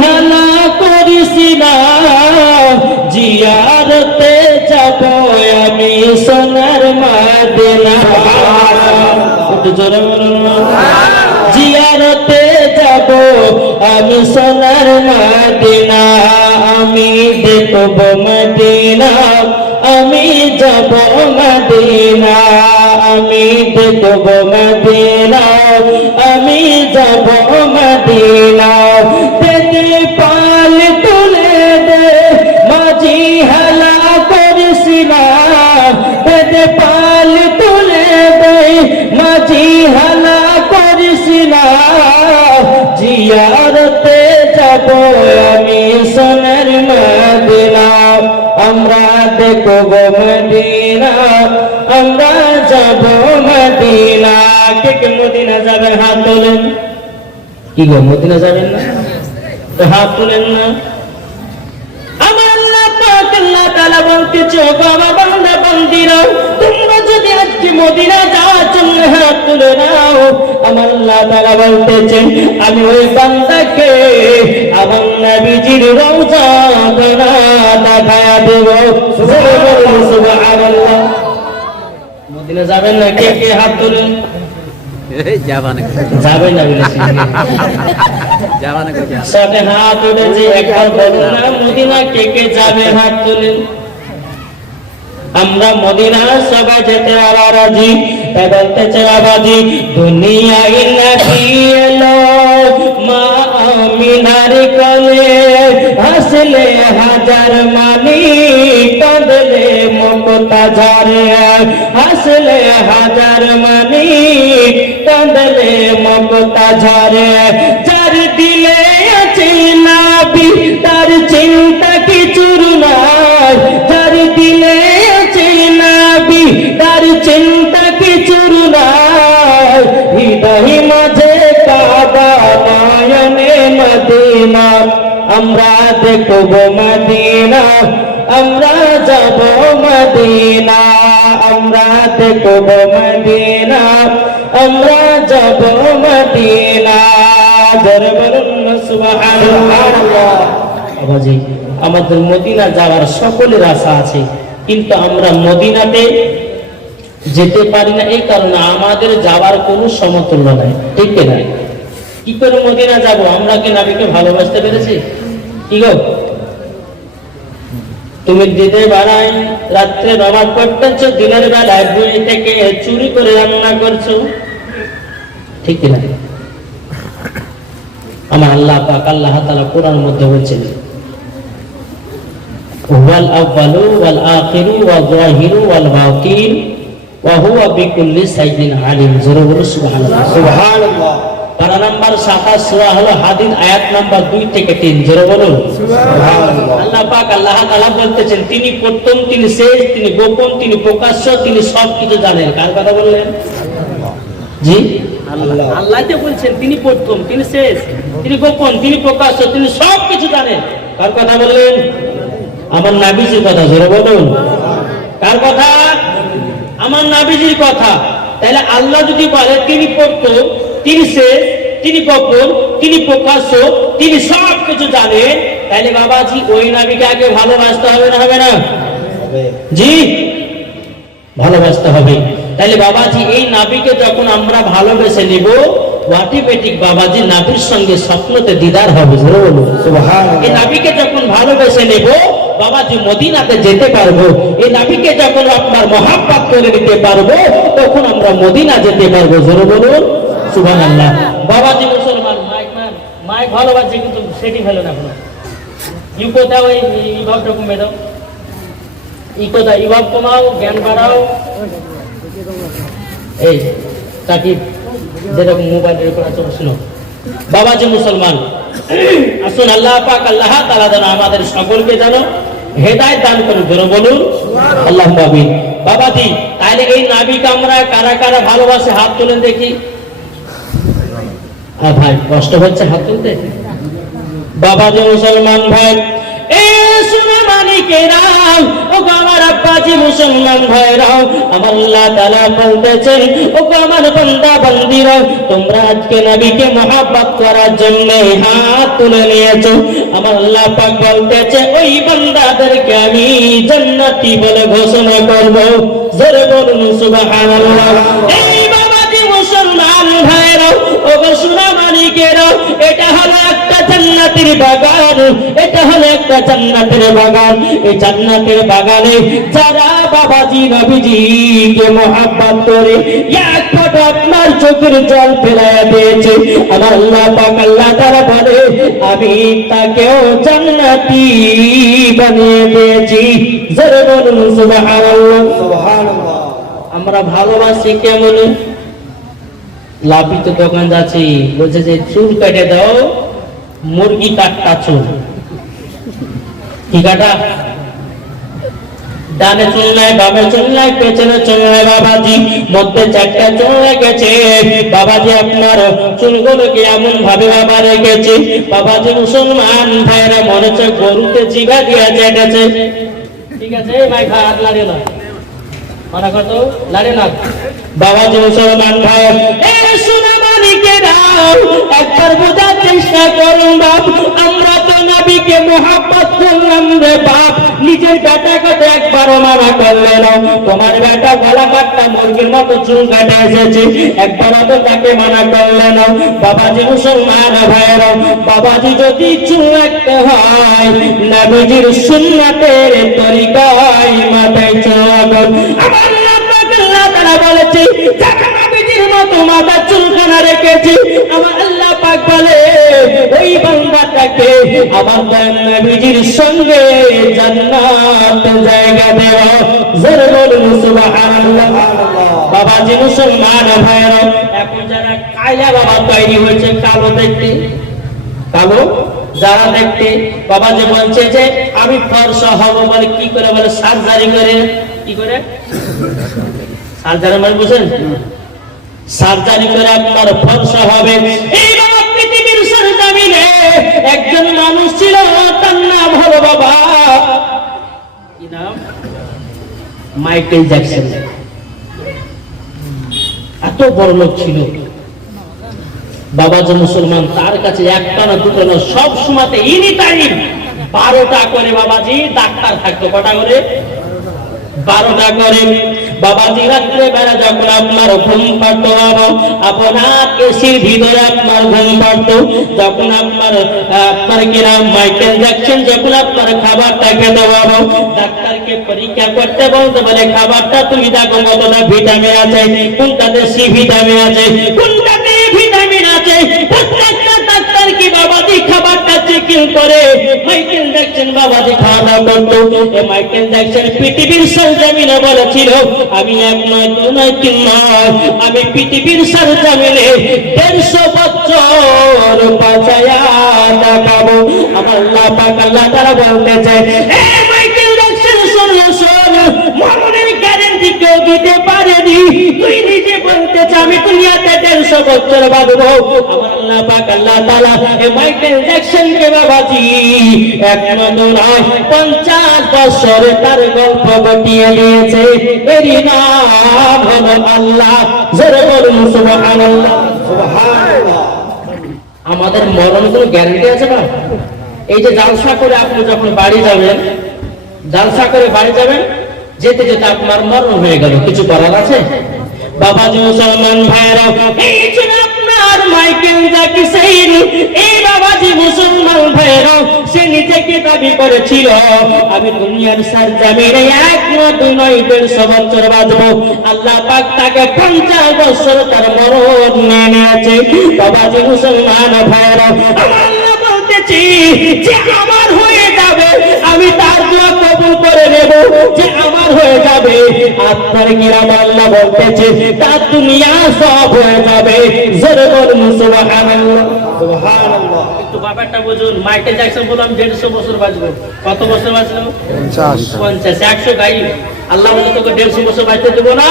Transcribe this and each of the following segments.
হালা করিস না, জিয়ারতে যাব আমি সোনার মদিনা। একটু জোরে বলুন, জিয়ারতে যাব আমি সোনার মদিনা। আমি দেখব মদিনা, আমি যাব মদিনা, আমি দেখব মদিনা, আমি যাব মদিনা। তেতে পাল তুলে দে মাঝি হালা করিস না, তেতে পাল তুলে দে মাঝি হালা করিস না। জিয়ারতে যাব আমি সোনার মদিনা। আমরা দেখব মদিনা, আমরা যাব মদিনা। কে কে মদিনা যাবেন হাত তোলেন। কি গো মদিনা যাবেন না? তো হাত তোলেন না। আমার আল্লাহ পাক আল্লাহ তাআলা বলতেছে, ও বাবা বান্দা বান্দিরা, তোমরা যদি আজকে মদিনা যাওয়ার জন্য হাত তুলে নাও, আমার আল্লাহ তাআলা বলতেছেন আমি ওই বান্দাকে আমার নবীজির রওজা বানা দেখায়া দেব। সুবহানাল্লাহ। মদিনা যাবেন না? কে কে হাত তোলেন। যাবেন না বলেছি, সাথে হাত উঠেছে, একবার বলুন না মদিনা কে কে যাবে, হাত তোলেন। আমরা মদিনা সবাই যেতে রাজি, তাই বলতেছে বাবাজি দুনিয়ায় নবী এলো মা আমিনার কোলে, হাসলে হাজার মানি কাঁদলে মমতা ঝরে, হাসলে হাজার মানি কাঁদলে মমতা ঝরে। যার দিলে আছে নবী তার চিন্তা কিছুর নাই, যার দিলে আছে নবী তার চিন্তা কিছুর নাই। হৃদয় মাঝে কাবা নয়নে মদিনা, আমরা দেখব মদিনা, আমরা যাব মদিনা, আমরা দেখব মদিনা, আমরা যাব মদিনা। জোরে বলুন সুবহানাল্লাহ। বাবাজি আমাদের মদিনা যাওয়ার সকলের আশা আছে, কিন্তু আমরা মদিনাতে যেতে পারি না এই কারণে আমাদের যাওয়ার কোনো সমতুল্য নাই, ঠিক না? কি করে মদিনা যাব? আমরা কি নবীকে ভালোবাসতে পেরেছি? কি গো তুমি দিতে বেলায় রাত্রে নামাজ পড়তেছ, দিনের বেলায় বই থেকে চুরি করে রান্না করছো, ঠিক না? আমার আল্লাহ পাক আল্লাহ তাআলা কোরআন মধ্যে বলেছেন ওয়াল আউয়ালু ওয়াল আখিরু ওয়াল যাহিরু ওয়াল বাতিন ওয়া হুয়া বিকুল্লি শাইইন আলিম। জোরে বলুন সুবহানাল্লাহ। সুবহানাল্লাহ। পারা নাম্বার 27 সূরা হলো হাদিদ আয়াত নাম্বার 2 থেকে 3। জোরে বলুন সুবহানাল্লাহ। আল্লাহ পাক আল্লাহ তাআলা বলতেছেন তিনি প্রথম, তিনি শেষ, তিনি গোপন, তিনি প্রকাশ্য, তিনি সবকিছু জানেন। কার কথা বললেন? জি আল্লাহ। আল্লাহকে বলছেন তিনি প্রথম, তিনি শেষ, তিনি গোপন, তিনি প্রকাশ্য, তিনি সবকিছু জানেন। কার কথা বললেন? আমার নবীজির কথা। জোরে বলুন। কার কথা? আমার নবীজির কথা। তাহলে আল্লাহ যদি বলে তিনি প্রথম, তিনি শেষ, তিনি গোপন, তিনি প্রকাশ্য, তিনি সবকিছু জানেন, তাহলে বাবাজি ওই নবীকে আগে ভালোবাসতে হবে না হবে না? জি ভালোবাসতে হবে। তাহলে বাবাজি এই নবীকে যখন আমরা ভালোবেসে নেব, অটোমেটিক বাবাজি নবীর সঙ্গে স্বপ্নতে দিদার হবে। জোরে বলুন সুবহানাল্লাহ। এই নবীকে যখন ভালোবেসে নেব বাবাজি মদিনাতে যেতে পারবো। এই নবীকে যখন আপনার মহাব্বত করে নিতে পারবো তখন আমরা মদিনা যেতে পারবো। জোরে বলুন সুবহানাল্লাহ। বাবাজি মুসলমান মাইক ভালোবাসে কিন্তু সেটি হলো না এখনো। ইউকোটা ওই ইভাবটা কমে দাও, ইকোটা ইভাব কমাও, জ্ঞান বাড়াও। এই তাকি যেরকম মোবাইলের উপর আছে শুনো। বাবাজি মুসলমান আসুন আল্লাহ পাক আল্লাহ তাআলা যেন আমাদের সকলকে যেন হেদায়েত দান করুন। জোরে বলুন আল্লাহুম্মা আমিন। বাবাজি তাহলে এই নবীকে আমরা কারা কারা ভালোবাসে হাত তুলেন দেখি। ভাই কষ্ট হচ্ছে হাত তুলতে? বাবাজি মুসলমান ভাই এই সোনা মানিকেরা, ও আমার আব্বাজি মুসলমান ভাইরা, আমার আল্লাহ তাআলা বলতেছেন, ও আমার বান্দা বান্দীরা, তোমরা আজকে নবীকে মহব্বত করার জন্য হাত তুলে নিয়েছো। আমার আল্লাহ পাক বলতেছে, ওই বান্দাদেরকে আমি জান্নাতি বলে ঘোষণা করব। জোরে বলুন সুবহানাল্লাহ। এই বাবাজি মুসলমান ভাইরা, ও সোনা মানিকেরা, এটা হলো একটা জান্নাতের বাগান, এটা হলো একটা জান্নাতের বাগান। এই জান্নাতের বাগানে যারা বাবাজি নবীজিকে মহব্বত করে এক ফোঁটা আপনার চোখের জল ফেলাইয়া দিয়েছে, আমার আল্লাহ পাক আল্লাহ তাআলা বলে, আমি তাকেও জান্নাতি বানিয়ে দিয়েছি। জোরে বলুন সুবহানাল্লাহ। সুবহানাল্লাহ। আমরা ভালোবাসি কেমন? লাপিত দোকান যাচ্ছি, বলছে যে চুল কেটে দাও, মুরগি কাটটা চুল। কি কাটা? ডানে চুল নাই, বামে চুল নাই, পেছনে চুল নাই বাবাজি, মধ্যে চারটা চুল রেখেছে বাবাজি। আপনার চুলগুলোকে এমন ভাবে বাবা রেখেছে বাবাজি মুসলমান ভাইরা, মনে হচ্ছে গরুতে জিগা দিয়া চেটেছে। ঠিক আছে, ভাই হাত লাগে না, মনে করতো লাগে না বাবাজি মুসলমান ভাই। একবার বোঝার চেষ্টা করুন বাপ, আমরা তো নবীকে মহব্বত করলাম রে বাপ, নিজের বেটাকে একবারও মানা করলে না। তোমার বেটা গলা কাটটা মুরগির মতো চুল কাটা এসেছে, একবারও তো তাকে মানা করলে না। বাবাজি মুসলমান ভাইরা, বাবাজি যদি চুল রাখতে হয় নবীজির সুন্নাতের তরিকায় মাথায় চুল রাখুন। আমার আল্লাহ তাআলা বলেছে, যারা নবীজির মতো মাথা চুলখানা রেখেছে, আমার আল্লাহ পাক বলে ওই বান্দাটাকে আমার নবীজির সঙ্গে জান্নাত জায়গা দেওয়া। জোরে বলুন সুবহানাল্লাহ। বাবাজি মুসলমান ভাইরা, এখন যারা কায়লা বাবা তৈরি হয়েছে, কালো দেখতে, কালো যারা দেখতে, বাবাজি বলছে যে আমি ফর্সা হব বলে কি করে? বলে সার্জারি করে। কি করে সার্জারি? মানে বুঝেন, সার্জারি করে আপনার ফর্সা হবে। এই বাবা পৃথিবীর সরজমিনে একজন মানুষ ছিল, তার নাম হলো বাবা, কি নাম? Michael Jackson. এত বড় লোক ছিল বাবাজি মুসলমান, তার কাছে একটা না দুটো না, সব সময়তে এনি টাইম 12টা করে বাবাজি ডাক্তার থাকতো। কটা করে? 12টা করে। বাবাজি রাত্রে বেলা যখন আপনার ঘুম পাড়তো বাবা, আপনার এসির ভিতরে আপনার ঘুম পাড়তো, যখন আপনার কি নাম মাইকেল জ্যাকসন যখন আপনার খাবারটা খেতে বাবা, ডাক্তারকে পরীক্ষা করতে বলতে পারে খাবারটা তুমি দেখো কতটা ভিটামিন আছে, কোনটাতে সি ভিটামিন আছে, কোনটাতে ভিটামিন আছে, প্রত্যেকটা ডাক্তার কি বাবাজি খাবারটা চেকিং করে। মাইকেল জ্যাকসন বাবাজি খাওয়া দাওয়া করতো। এই মাইকেল জ্যাকসন পৃথিবীর সরজমিনে বলেছিল, আমি এক নয় দু নয় তিন নয়, আমি পৃথিবীর সরজমিনে 150 বছর বাঁচায়া দেখাবো। আমার আল্লাহ পাক আল্লাহ তাআলা বলতে চায়, এ মাইকেল জ্যাকসন শোন শোন, মরণের গ্যারান্টি কেউ দিতে পারেনি, তুই নিজে বলতেছ আমি দুনিয়াতে 150 বছর বাঁচবো। আমার আল্লাহ পাক আল্লাহ তাআলা এই মাইকেল জ্যাকসনকে বাবাজি এক নয় 50 বছর তার গল্প ঘটিয়ে দিয়েছে। এরই নাম হলো আল্লাহ। জোরে বলুন সুবহানাল্লাহ। সুবহানাল্লাহ। আমাদের মরণের গ্যারান্টি আছে না? এই যে জালসা করে আপনি যখন বাড়ি যাবেন, জালসা করে বাড়ি যাবেন, যেতে যেতে আপনার মরণ হয়ে গেল, কিছু করার আছে? বাবাজি মুসলমান ভাইরা, এই ছিল আপনার মাইকেল জ্যাকসন। এই বাবাজি মুসলমান ভাইরা, সে নিজেকে দাবি করেছিল আমি দুনিয়ার সরজমিনে এক নয় দু নয় 150 বছর বাঁচবো। আল্লাহ পাক তাকে 50 বছর তার মরণ নিয়ে নিয়েছে। বাবাজি মুসলমান ভাইরা, আমার আল্লাহ বলতেছি যে আমার হয়ে যাবে, আমি তার দোয়া কবুল করে নেব, যে আমার হয়ে যাবে। আপনার কিরাম আল্লাহ বলতেছে তার দুনিয়া সব হয়ে যাবে। জোরে বলুন সুবহানাল্লাহ। সুবহানাল্লাহ। একটু ব্যাপারটা বুঝুন। মাইকেল জ্যাকসন বললাম 150 বছর বাঁচবো, কত বছর বাঁচলো? 50। 100 গাই আল্লাহ বলে তোকে 150 বছর বাঁচতে দেবো না,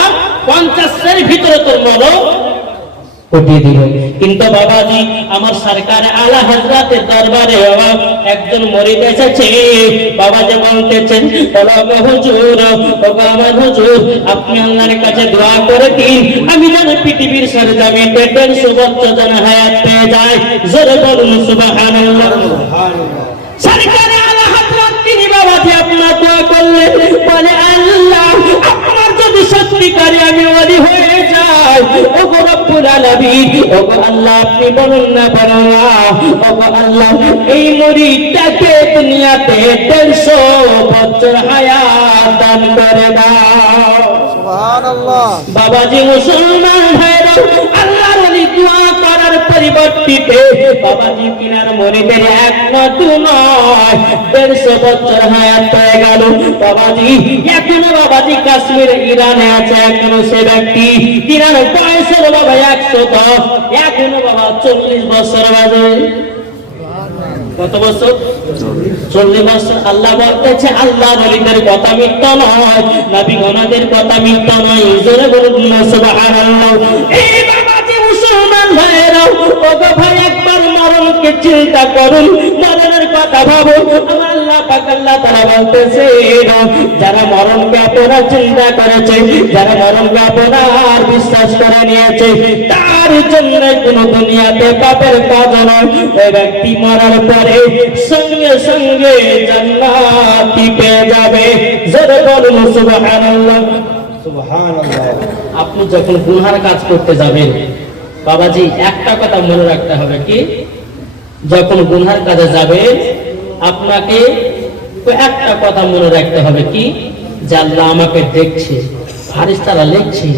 50 এর ভিতরে তোর মরণ উঠিয়ে দিল। কিন্তু বাবাজি আমার সরকার আলা হযরতের দরবারে একজন মরিদ এসেছে। বাবাজি বলতেছেন, বলো হুজুর, বাবা আমার হুজুর, আপনি আল্লাহর কাছে দোয়া করে দিন আমি যেন পৃথিবীর সরজমিনে 150 বছর যেন হায়াত পেয়ে যাই। জোরে বলুন সুবহানাল্লাহ। সরকার আলা হযরত তিনি বাবাজি আপনার দোয়া করলেন, বলে আল্লাহ আপনার যদি সত্যিকারে আমি ওলি হয়ে যাই, ওগো রব্বুল আলামিন, ওগো আল্লাহ আপনি বলুন না বলুন না, ওগো আল্লাহ এই মুরিদটাকে দুনিয়াতে 150 বছর হায়াত দান করে দাও। সুবহানাল্লাহ। বাবাজি মুসলমান ভাইরা আল্লাহর ওলি দোয়া করার পরিবর্তে বাবাজি কিনার মুরিদের এক না দু নয় 150 বছর হায়াত হয়ে গেল। বাবাজি এখনো বাবাজি কাশ্মীর ইরানে আছে এখনো সে ব্যক্তি, তিনার বয়স হলো বাবা 110, এখনো বাবা 40 বছর বাজে। কত বছর? 40 বছর। আল্লাহ বলতেছে আল্লাহ ওলিদের কথা মিথ্যা নয়, নবী ওনাদের কথা মিথ্যা নয়। জোরে বলুন না সুবহানাল্লাহ। এই বাবাজি মুসলমান ভাইরা, ওগো ভাই একবার মরণকে চিন্তা করুন, মরণের কথা ভাবুন। আমার আল্লাহ পাক আল্লাহ তাআলা বলতেছে যারা মরণকে আপনারা চিন্তা করেছে, যারা মরণকে আপনার বিশ্বাস করে নিয়েছে, তার জন্য কোন দুনিয়াতে পাপের কাজ নয়। ওই ব্যক্তি মরার পরে সঙ্গে সঙ্গে জান্নাতি পেয়ে যাবে। জোরে বলুন সুবহানাল্লাহ। সুবহানাল্লাহ। আপনি যখন গুনার কাজ করতে যাবেন বাবাজি একটা কথা মনে রাখতে হবে, কি যখন গুনার কাজে যাবেন আপনাকে একটা কথা মনে রাখতে হবে, কি যে আল্লাহ আমাকে দেখছে, ফারিস্তারা লিখছে,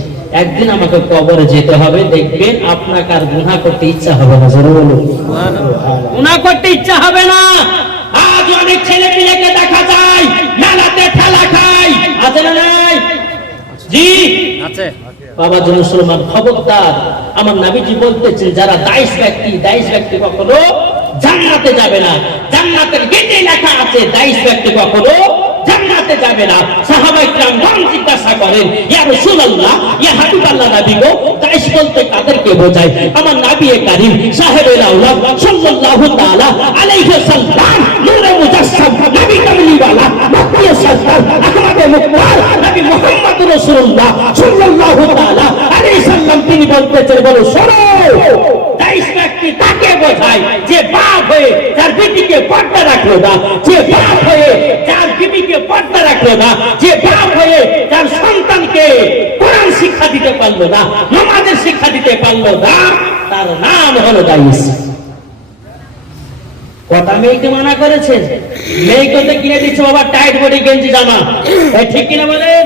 একদিন আমাকে কবরে যেতে হবে। দেখবেন আপনাকে আর গুনাহ করতে ইচ্ছা হবে না। জোরে বলুন গুনাহ করতে ইচ্ছা হবে না। আজ অনেক ছেলে পিলেকে দেখা যায় মেলাতে ঠেলা খায়, আছে না নাই? জি আছে। বাবাজি মুসলমান খবরদার, আমার নবীজি বলতেছেন যারা দাইশ ব্যক্তি কখনো জান্নাতে যাবে না। জান্নাতের গেটে লেখা আছে দাইশ ব্যক্তি কখনো জান্নাতে যাবে না। সাহাবায়ে কিরাম জিজ্ঞাসা করেন, ইয়া রাসূলুল্লাহ, ইয়া হাবিবাল্লাহ, নবী গো দাইশ বলতে কাদেরকে বোঝায়? আমার নবী কারীম সাহেবে আওলাদ সাল্লাল্লাহু তাআলা আলাইহি সাল্লাম নূরে মুজাসসাম নবী কামলিওয়ালা নবী সাল্লাল্লাহু আহমদে মুখতার নবী মুহাম্মদুর রাসূলুল্লাহ সাল্লাল্লাহু তাআলা আলাইহি সাল্লাম তিনি বলতেছেন, বলো শোনো, দাইশ ব্যক্তি তাকে বোঝায় যে বাপ হয়ে তার বেটিকে পর্দা রাখলো না, যে বাপ হয়ে তার বিবিকে পর্দা রাখলো না, যে বাপ হয়ে তার সন্তানকে কোরআন শিক্ষা দিতে পারলো না, নামাজের শিক্ষা দিতে পারলো না, তার নাম হলো দাইশ। কথা মেয়েকে মানা করেছেন, মেয়েকে তো কিনে দিচ্ছে বাবা টাইট বডি গেঞ্জি জামা, ঠিক কিনা বলেন?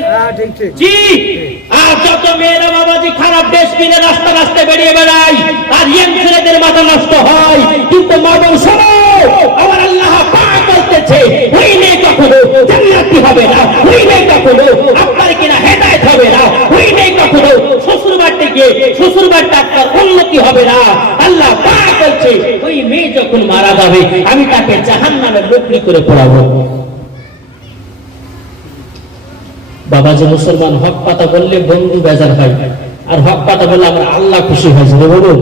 জি। আর যত মেয়েরা বাবাজি খারাপ ড্রেস কিনে রাস্তা রাস্তায় বেরিয়ে বেড়ায় আর ইয়ং ছেলেদের মাথা নষ্ট হয়। কিন্তু মদন শোনো, আমার আল্লাহ পাক বলতেছে ওই মেয়ে কখনো জান্নাতি হবে না, ওই মেয়ে কখনো আপনার কিনা হেদায়েত হবে না, ওই মেয়ে কখনো শ্বশুর বাড়িতে গিয়ে শ্বশুর বাড়িতে আপনার উন্নতি হবে না। আল্লাহ পাক বলছে ওই মেয়ে যখন মারা যাবে আমি তাকে জাহান্নামের লকড়ি করে পোড়াবো। বাবাজি মুসলমান, হক কথা বললে বন্ধু বেজার হয়, আর হক কথা বললে আমার আল্লাহ খুশি হয়। বলুন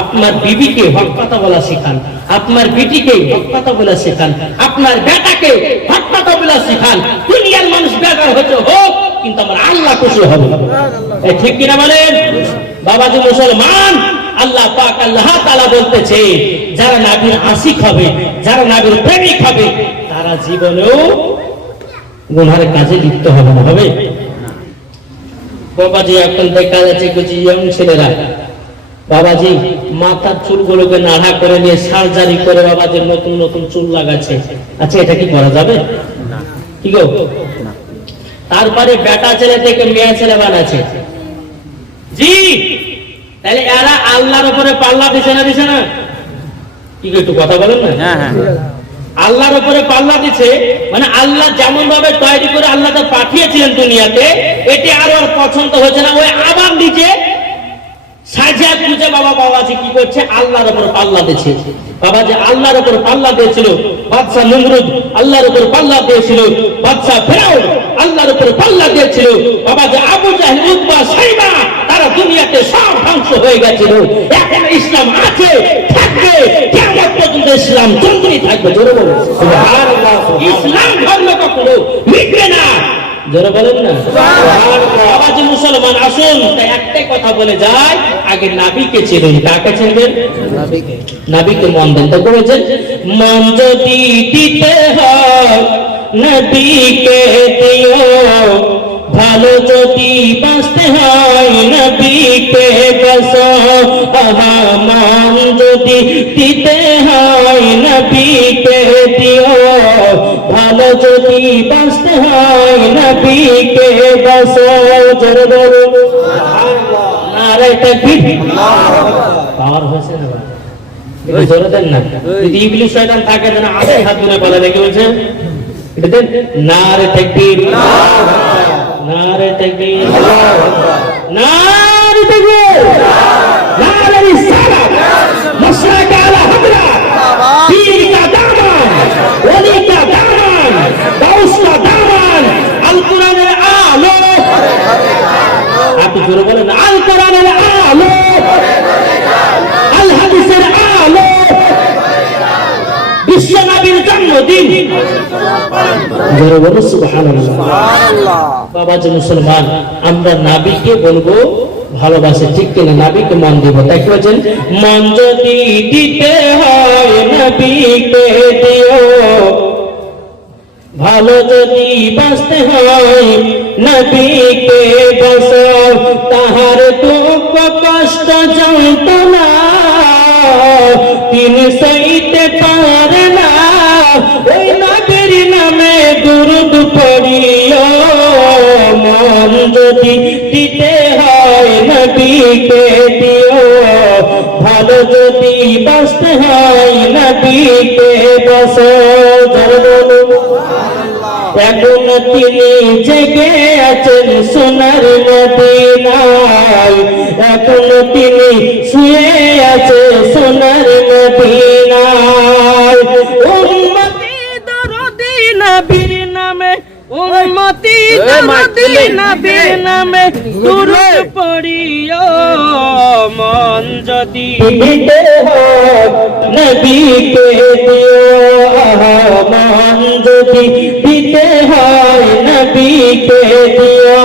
আপনার বিবিকে হক কথা বলা শেখান, আপনার বেটিকে হক কথা বলা শেখান, আপনার বেটাকে হক কথা বলা শেখান। দুনিয়ার মানুষ বেজার হচ্ছে হোক, কিন্তু আমার আল্লাহ খুশি হবে। ঠিক কিনা বলেন? বাবাজি মুসলমান, আল্লাহ পাক আল্লাহ তাআলা বলতেছে যারা নবীর আশিক হবে, যারা নবীর প্রেমিক হবে, তারা জীবনেও গুনার কাজে লিপ্ত হবে না। হবে বাবাজি এখন দেখা যাচ্ছে কিছু ইয়ং ছেলেরা বাবাজি মাথার চুলগুলোকে নাড়া করে নিয়ে সার্জারি করে বাবাজি নতুন নতুন চুল লাগাচ্ছে। আচ্ছা, এটা কি করা যাবে? কি গো? তারপরে বেটা ছেলে থেকে মেয়ে ছেলে বানাচ্ছে। জি, তাহলে এরা আল্লাহর উপরে পাল্লা দিছে না দিছে না? কি একটু কথা বলেন না? হ্যাঁ হ্যাঁ, আল্লাহর উপরে পাল্লা দিছে, মানে আল্লাহ যেমন ভাবে তৈরি করে আল্লাহ তা পাঠিয়েছিলেন দুনিয়াতে, এটি আর ওর পছন্দ হচ্ছে না, ওই আবার নিজে সাজিয়া খুঁজে বাবাজি কি করছে? আল্লাহর উপর পাল্লা দিচ্ছে। বাবাজি আল্লাহর উপর পাল্লা দিয়েছিল বাদশা নমরুদ, আল্লাহর উপর পাল্লা দিয়েছিল বাদশা ফিরআউন, আল্লাহর উপর পাল্লা দিয়েছিল বাবাজি আবু জাহেল, উতবা, সাইবা, তারা দুনিয়াতে সব ধ্বংস হয়ে গেছিল। এখন ইসলাম আছে, থাকবে, কিয়ামত পর্যন্ত ইসলাম চলতেই থাকবে। জোরে বলুন সুবহানাল্লাহ। ইসলাম ধর্ম কখনো মিটবে না। জোরে বলেন না সুবহানাল্লাহ। আজ মুসলমান আসুন, তাই একটাই কথা বলে যায়, আগে নবীকে চিনুন। কাকে চিনবেন? নবীকে। নবীকে মন দেন। তো বলেছেন, মন যদি দিতে হয় নবীকে দিও, ভালো যদি বাঁচতে হয় নবীকে বাঁচো। আহা, মন যদি দিতে হয় নবীকে দিও, ভালো যদি বাঁচতে হয় নবীকে বাঁচো। জোরে বলুন নারে তাকবীর। পাওয়ার হয়েছে না ভাই, জোরে দেন না। যদি ইবলিস শয়তান থাকে যেন আগে হাত ধরে বলে দেখে বলছে এটা দেন। নারে তাকবীর, নারে তাকবীর, নারে তাকবীর, নারে রিসালাত, মশরাক আলা হাদরা, পীর কা দামান, ওলি কা দামান, গাউস কা দামান, আল কোরআনের আলো। আপনি জোরে বলেন, আল কোরআনের আলো, আল হাদিসের আলো, বিশ্ব নবীর জন্মদিন। জোরে বলুন সুবহানাল্লাহ। বাবা যে মুসলমান, আমরা নবীকে বলবো ভালোবাসে, ঠিক কিনা? নবীকে মন দিব। তাই বলেছেন, মন যদি দিতে হয় নবীকে দিও, ভালো যদি বাঁচতে হয় নবীকে বাঁচো। তাহার দুঃখ কষ্ট যন্ত্রণা তিনি সইতে পারে না, ওই নবীর নামে দুরূদ পড়িও। মন যদি দিতে হয় নবীকে দিও, ভালো যদি বাঁচতে হয় নবীকে বাঁচো। এখন তিনি জেগে আছেন সোনার মদিনায়, এখন তিনি শুয়ে আছে সোনার মদিনায়। উম্মতি দরদি নবীর নামে, উম্মতি দরদি নবীর নামে দুরূদ পড়িও। মন যদি দিতে হয় নবীকে দিও, মন যদি দিতে হয় নবীকে দিও।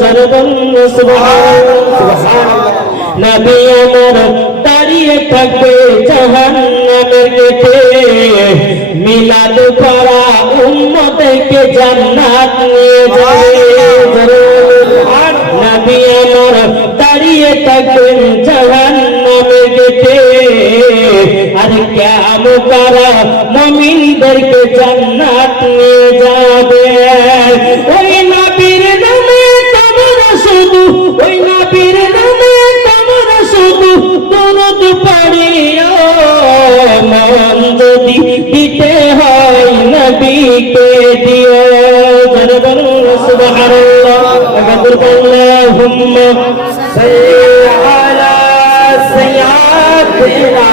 জোরে বলুন সুবহানাল্লাহ। নবী আমার দাঁড়িয়ে থাকবে জাহান্নামের গেটে, মিলাদ করা উম্মতকে জান্নাত নিয়ে যাবে। নবী আমার দাঁড়িয়ে থাকবেন জাহান্নামের গেটে, আর কিয়ামত করা মুমিনদেরকে জান্নাত নিয়ে যাবে। ওই নবীর নামে তোমরা শুধু, ওই নবীর নামে তোমরা শুধু দুরূদ পড়িও। মন যদি দিতে হয় নবীকে দিও। জোরে বলুন সুবহানাল্লাহ। আল্লাহুম্মা সাল্লি আলা সাইয়্যিদিনা